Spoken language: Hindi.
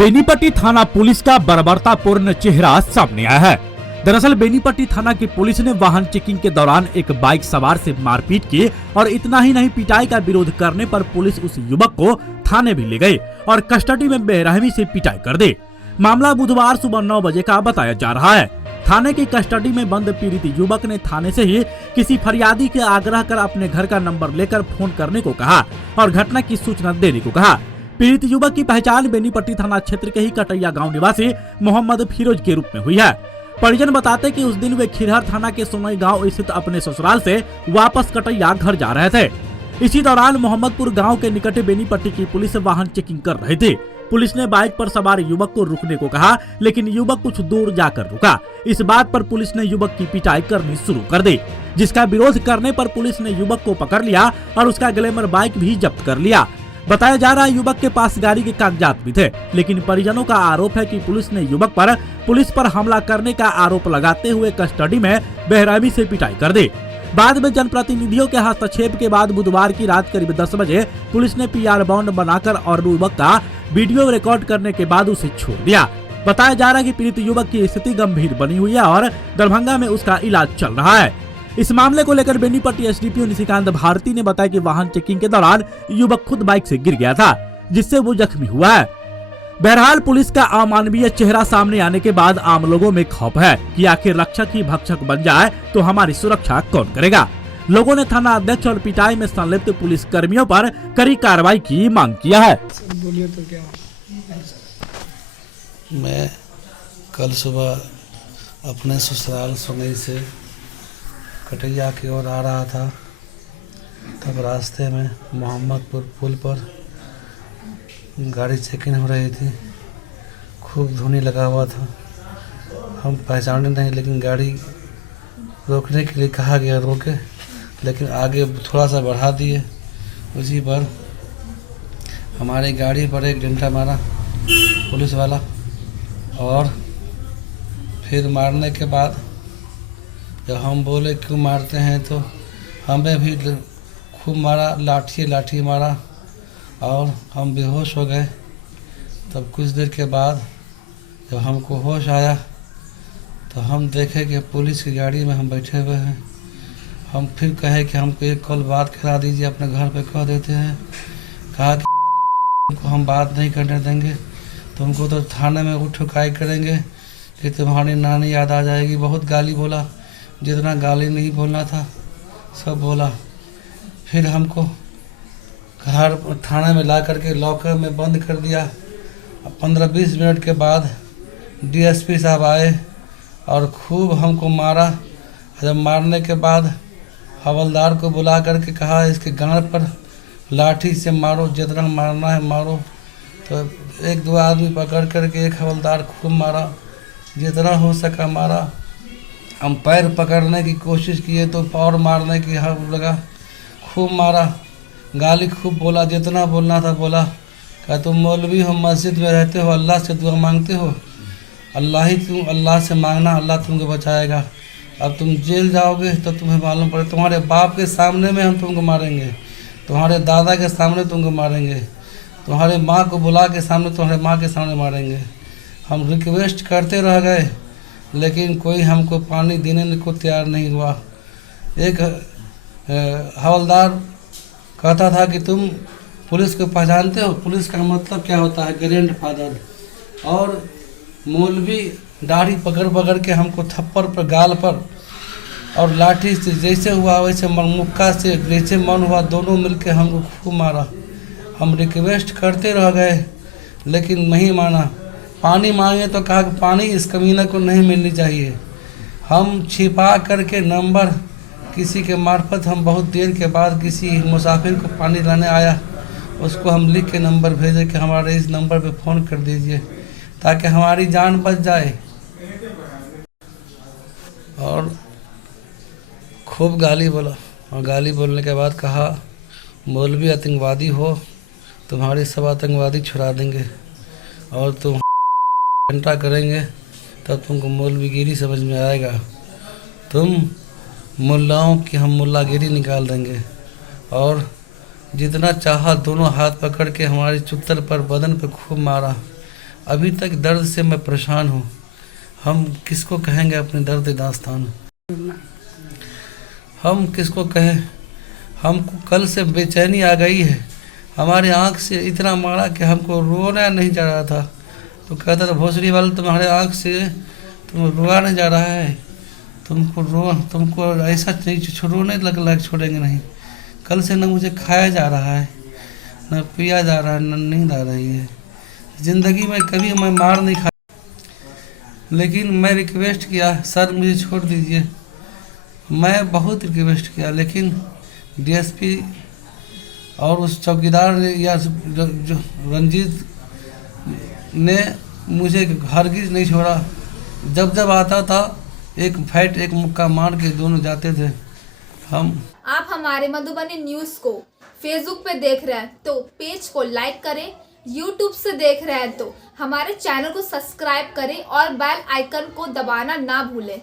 बेनीपट्टी थाना पुलिस का बर्बरतापूर्ण चेहरा सामने आया है। दरअसल बेनीपट्टी थाना की पुलिस ने वाहन चेकिंग के दौरान एक बाइक सवार से मारपीट की और इतना ही नहीं, पिटाई का विरोध करने पर पुलिस उस युवक को थाने भी ले गई और कस्टडी में बेरहमी से पिटाई कर दी। मामला बुधवार सुबह 9 बजे का बताया जा रहा है। थाने की कस्टडी में बंद पीड़ित युवक ने थाने से ही किसी फरियादी के आग्रह कर अपने घर का नंबर लेकर फोन करने को कहा और घटना की सूचना देने को कहा। पीड़ित युवक की पहचान बेनीपट्टी थाना क्षेत्र के ही कटैया गांव निवासी मोहम्मद फिरोज के रूप में हुई है। परिजन बताते कि उस दिन वे खिरहर थाना के सोनई गांव स्थित अपने ससुराल से वापस कटैया घर जा रहे थे। इसी दौरान मोहम्मदपुर गांव के निकट बेनीपट्टी की पुलिस वाहन चेकिंग कर रही थी। पुलिस ने बाइक पर सवार युवक को रुकने को कहा, लेकिन युवक कुछ दूर जाकर रुका। इस बात पर पुलिस ने युवक की पिटाई करनी शुरू कर दी, जिसका विरोध करने पर पुलिस ने युवक को पकड़ लिया और उसका ग्लैमर बाइक भी जब्त कर लिया। बताया जा रहा है युवक के पास गाड़ी के कागजात भी थे, लेकिन परिजनों का आरोप है कि पुलिस ने युवक पर पुलिस पर हमला करने का आरोप लगाते हुए कस्टडी में बेरहमी से पिटाई कर दी। बाद में जनप्रतिनिधियों के हस्तक्षेप के बाद बुधवार की रात करीब 10 बजे पुलिस ने PR बॉन्ड बनाकर और युवक का वीडियो रिकॉर्ड करने के बाद उसे छोड़ दिया। बताया जा रहा है कि पीड़ित युवक की स्थिति गंभीर बनी हुई है और दरभंगा में उसका इलाज चल रहा है। इस मामले को लेकर बेनीपट्टी SDPO निशिकांत भारती ने बताया कि वाहन चेकिंग के दौरान युवक खुद बाइक से गिर गया था, जिससे वो जख्मी हुआ है। बहरहाल पुलिस का अमानवीय चेहरा सामने आने के बाद आम लोगों में खौफ है कि आखिर रक्षक ही भक्षक बन जाए तो हमारी सुरक्षा कौन करेगा। लोगों ने थाना अध्यक्ष और पिटाई में संलिप्त पुलिस कर्मियों पर कड़ी कार्रवाई की मांग किया है। बोलिए तो क्या? मैं कल सुबह अपने ससुराल सोनई से कटैया की ओर आ रहा था, तब रास्ते में मोहम्मदपुर पुल पर गाड़ी चेकिंग हो रही थी। खूब धुनी लगा हुआ था, हम पहचाने नहीं, लेकिन गाड़ी रोकने के लिए कहा गया, रोके, लेकिन आगे थोड़ा सा बढ़ा दिए। उसी पर हमारी गाड़ी पर एक डंडा मारा पुलिस वाला, और फिर मारने के बाद जब हम बोले क्यों मारते हैं, तो हमें भी खूब मारा, लाठी मारा और हम बेहोश हो गए। तब कुछ देर के बाद जब हमको होश आया तो हम देखे कि पुलिस की गाड़ी में हम बैठे हुए हैं। हम फिर कहे कि हमको एक कॉल बात करा दीजिए, अपने घर पे कह देते हैं। कहा कि तुमको हम बात नहीं करने देंगे, तुमको तो थाने में उठकाई करेंगे कि तुम्हारी नानी याद आ जाएगी। बहुत गाली बोला, जितना गाली नहीं बोलना था सब बोला। फिर हमको घर थाने में ला करके लॉकर में बंद कर दिया। 15-20 मिनट के बाद DSP साहब आए और खूब हमको मारा। जब मारने के बाद हवलदार को बुला करके कहा, इसके गांड पर लाठी से मारो, जितना मारना है मारो। तो 1-2 आदमी पकड़ करके एक हवलदार खूब मारा, जितना हो सका मारा। हम पैर पकड़ने की कोशिश किए तो और मारने की हक लगा, खूब मारा, गाली खूब बोला, जितना बोलना था बोला। क्या तुम मौलवी हो, मस्जिद में रहते हो, अल्लाह से दुआ मांगते हो? अल्लाह से मांगना, अल्लाह तुमको बचाएगा। अब तुम जेल जाओगे तो तुम्हें मालूम पड़े, तुम्हारे बाप के सामने में हम तुमको मारेंगे, तुम्हारे दादा के सामने तुमको मारेंगे, तुम्हारे माँ को बुला के सामने, तुम्हारे माँ के सामने मारेंगे। हम रिक्वेस्ट करते रह गए, लेकिन कोई हमको पानी देने को तैयार नहीं हुआ। एक हवलदार कहता था कि तुम पुलिस को पहचानते हो? पुलिस का मतलब क्या होता है? ग्रैंडफादर। और मौलवी दाढ़ी पकड़ के हमको थप्पड़ पर, गाल पर और लाठी से, जैसे हुआ वैसे मुक्का से जैसे मन हुआ, दोनों मिलके हमको खूब मारा। हम रिक्वेस्ट करते रह गए, लेकिन नहीं माना। पानी मांगे तो कहा कि पानी इस कमीने को नहीं मिलनी चाहिए। हम छिपा करके नंबर किसी के मार्फत, हम बहुत देर के बाद किसी मुसाफिर को पानी लाने आया, उसको हम लिख के नंबर भेजे कि हमारे इस नंबर पे फ़ोन कर दीजिए ताकि हमारी जान बच जाए। और खूब गाली बोला, और गाली बोलने के बाद कहा, मौलवी आतंकवादी हो, तुम्हारी सब आतंकवादी छुड़ा देंगे और तुम घंटा करेंगे तब तुमको मौलवीगिरी समझ में आएगा। तुम मुल्लाओं की हम मुल्लागिरी निकाल देंगे। और जितना चाहा दोनों हाथ पकड़ के हमारी चुत्तर पर, बदन पर खूब मारा। अभी तक दर्द से मैं परेशान हूँ। हम किसको कहेंगे अपने दर्द दास्तान, हम किसको कहें। हमको कल से बेचैनी आ गई है, हमारे आँख से इतना मारा कि हमको रोना नहीं जा रहा था। तो कहता था भोसड़ी वाले तुम्हारे आँख से तुम रोआ नहीं जा रहा है, तुमको ऐसा नहीं रोने लग छोड़ेंगे नहीं। कल से न मुझे खाया जा रहा है, न पिया जा रहा है, न नींद आ रही है। ज़िंदगी में कभी मैं मार नहीं खा, लेकिन मैं रिक्वेस्ट किया सर मुझे छोड़ दीजिए। मैं बहुत रिक्वेस्ट किया, लेकिन डीएसपी और उस चौकीदार ने या जो रंजीत ने मुझे हरगिज नहीं छोड़ा। जब जब आता था एक फैट एक मुक्का मार के दोनों जाते थे। आप हमारे मधुबनी न्यूज़ को फेसबुक पे देख रहे हैं तो पेज को लाइक करें, यूट्यूब से देख रहे हैं तो हमारे चैनल को सब्सक्राइब करें और बेल आइकन को दबाना ना भूलें।